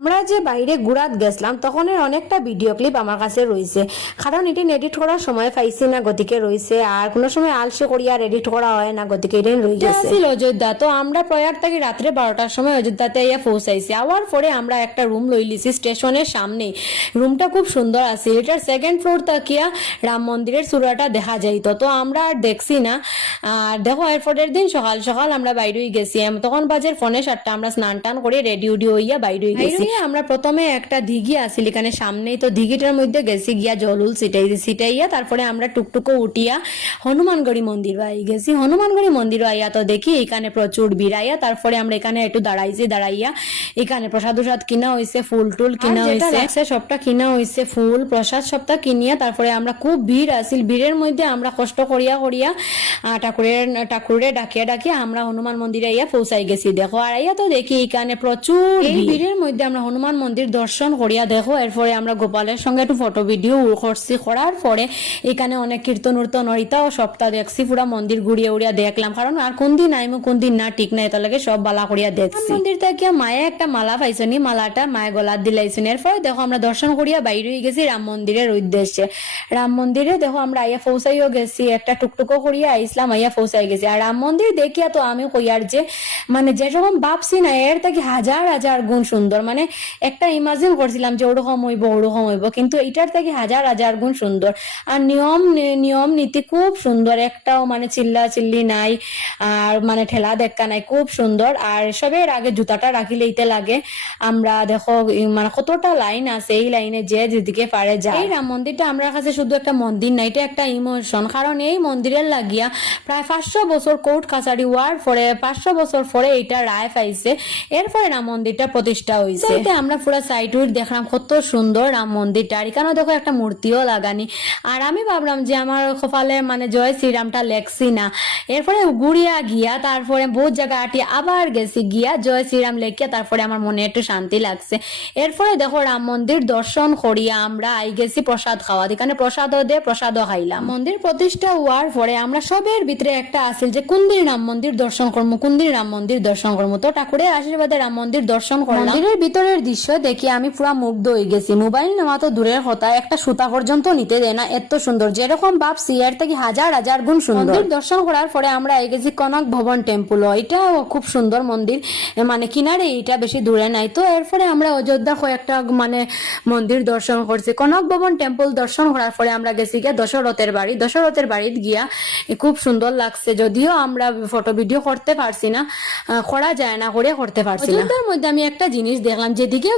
আমরা যে বাইরে ঘুরাত গেছিলাম তখন অনেকটা ভিডিও ক্লিপ আমার কাছে রয়েছে, কারণ এটি এডিট করার সময় পাইছি না, গতিকে রয়েছে। আর কোনো সময় আলসে করি আর এডিট করা হয় না, গতিকে এটাই রয়ে গেছে। অযোধ্যা তো আমরা প্রয়াগ থেকে রাত্রে 12টার সময় অযোধ্যাতে ইয়া পৌঁছাইছি। আওয়ার পরে আমরা একটা রুম লই লিছি স্টেশনের সামনেই। রুমটা খুব সুন্দর আছে, এটার সেকেন্ড ফ্লোর তাকিয়া রাম মন্দিরের চূড়াটা দেখা যাইত। তো আমরা আর দেখছি না। আর দেখো এরপরের দিন সকাল সকাল আমরা বাইরে গেছি, তখন বাজের ফোনে 7টা। আমরা স্নান টান করে রেডি উডি হইয়া বাইরে গেছি। আমরা প্রথমে একটা দিঘি আছিল এখানে সামনেই, তো দিঘিটার মধ্যে গেছি, গিয়া জলুল ছিটাইয়া তারপরে আমরা টুকটুকো উঠিয়া হনুমানগড়ি মন্দির আই গেছি। হনুমানগড়ি মন্দির আইয়া তো দেখি এখানে প্রচুর ভিড় আইয়া, তারপরে আমরা এখানে একটু দাঁড়াইয়া এখানে প্রসাদ কিনা হয়েছে, ফুল টুল কিনা হয়েছে, সবটা কিনা হয়েছে, ফুল প্রসাদ সবটা কিনিয়া তারপরে আমরা খুব ভিড় আছিল। ভিড়ের মধ্যে আমরা কষ্ট করিয়া ঠাকুরের ডাকিয়া আমরা হনুমান মন্দিরে আইয়া পৌঁছাই গেছি। দেখো আর আইয়া তো দেখি এখানে প্রচুর এই ভিড়ের মধ্যে আমরা হনুমান মন্দির দর্শন করিয়া দেখো এরপরে আমরা গোপালের সঙ্গে একটু ফটো ভিডিও করছি। করার পরে এখানে অনেক কীর্তন উর্তন হরিতা ও সপ্তাহ দেখছি, পুরা মন্দির ঘুরিয়ে উড়িয়া দেখলাম, কারণ আর কোন দিন আইমো কোন দিন না ঠিক নাই, তার লাগে সব বালা করিয়া দেখছি। মন্দির থেকে মায়ে একটা মালা পাইছনি, মালাটা মায়ে গলার দিলাইছনি। এরপরে দেখো আমরা দর্শন করিয়া বাইরে হয়ে গেছি রাম মন্দিরের উদ্দেশ্যে। রাম মন্দিরে দেখো আমরা আইয়া পৌঁছাইও গেছি, একটা টুকটুকো করিয়া আইসলাম, আইয়া পৌঁছাই গেছি। আর রাম মন্দির দেখিয়া তো আমি কইয়ার যে মানে যেরকম ভাবছি না এর থেকে হাজার হাজার গুণ সুন্দর। মানে একটা ইমাজিন করছিলাম যে ওরকম হইব, কিন্তু এটার থেকে হাজার হাজার গুণ সুন্দর। আর নিয়ম নীতি খুব সুন্দর, একটাও মানে চিল্লা চিল্লি নাই, আর মানে ঠেলা দেখা নাই, খুব সুন্দর। আর সবের আগে জুতাটা রাখিলেইতে লাগে। আমরা দেখো মানে কতটা লাইন আছে, এই লাইনে যে যেদিকে পারে যায়। এই রাম মন্দিরটা আমার কাছে শুধু একটা মন্দির না, এটা একটা ইমোশন, কারণ এই মন্দিরের লাগিয়া প্রায় 500 বছর কোর্ট কাছারি হওয়ার পরে 500 বছর পরে এটা রায় পাইছে, এরপরে রাম মন্দিরটা প্রতিষ্ঠা হয়েছে। আমরা পুরো সাইড উইড দেখলাম কত সুন্দর রাম মন্দিরটা। এখানে দেখো একটা মূর্তিও লাগানি। আর আমি ভাবলাম যে আমার কপালে মানে জয় শ্রীরামটা লেখছি না। এরপরে ঘুরিয়া গিয়া তারপরে বহুত জায়গা আটিয়া আবার গেছি, গিয়া জয় শ্রীরাম লেখিয়া তারপরে আমার মনে একটু শান্তি লাগছে। এরপরে দেখো রাম মন্দির দর্শন করিয়া আমরা আই গেছি প্রসাদ খাওয়া। এখানে প্রসাদও খাইলাম। মন্দির প্রতিষ্ঠা হওয়ার পরে আমরা সবের ভিতরে একটা আসিল যে কোন দিন রাম মন্দির দর্শন করবো, তো ঠাকুরের আশীর্বাদে রাম মন্দির দর্শন করলাম। মন্দিরের ভিতরের দৃশ্য দেখি আমি পুরা মুগ্ধ হয়ে গেছি। মোবাইল নেওয়া তো দূরের কথা, একটা সুতা পর্যন্ত নিতে দেয় না, এত সুন্দর। যেরকম ভাবছি এর থেকে হাজার হাজার গুণ সুন্দর। মন্দির দর্শন করার পরে আমরা এই গেছি কনক ভবন টেম্পল। এটা খুব সুন্দর মন্দির, মানে কিনারে, এটা বেশি দূরে নাই। তো এরপরে আমরা অযোধ্যা কয়েকটা মানে মন্দির দর্শন করছি। কনক ভবন টেম্পল দর্শন করার পরে আমরা গেছি গিয়া দশরথের বাড়িত গিয়া খুব সুন্দর লাগছে। যদিও আমরা ফটো ভিডিও করতে পারছি না, করা যায় না, করতে পারছি না। অযোধ্যার মধ্যে আমি একটা জিনিস দেখলাম, যেদিকে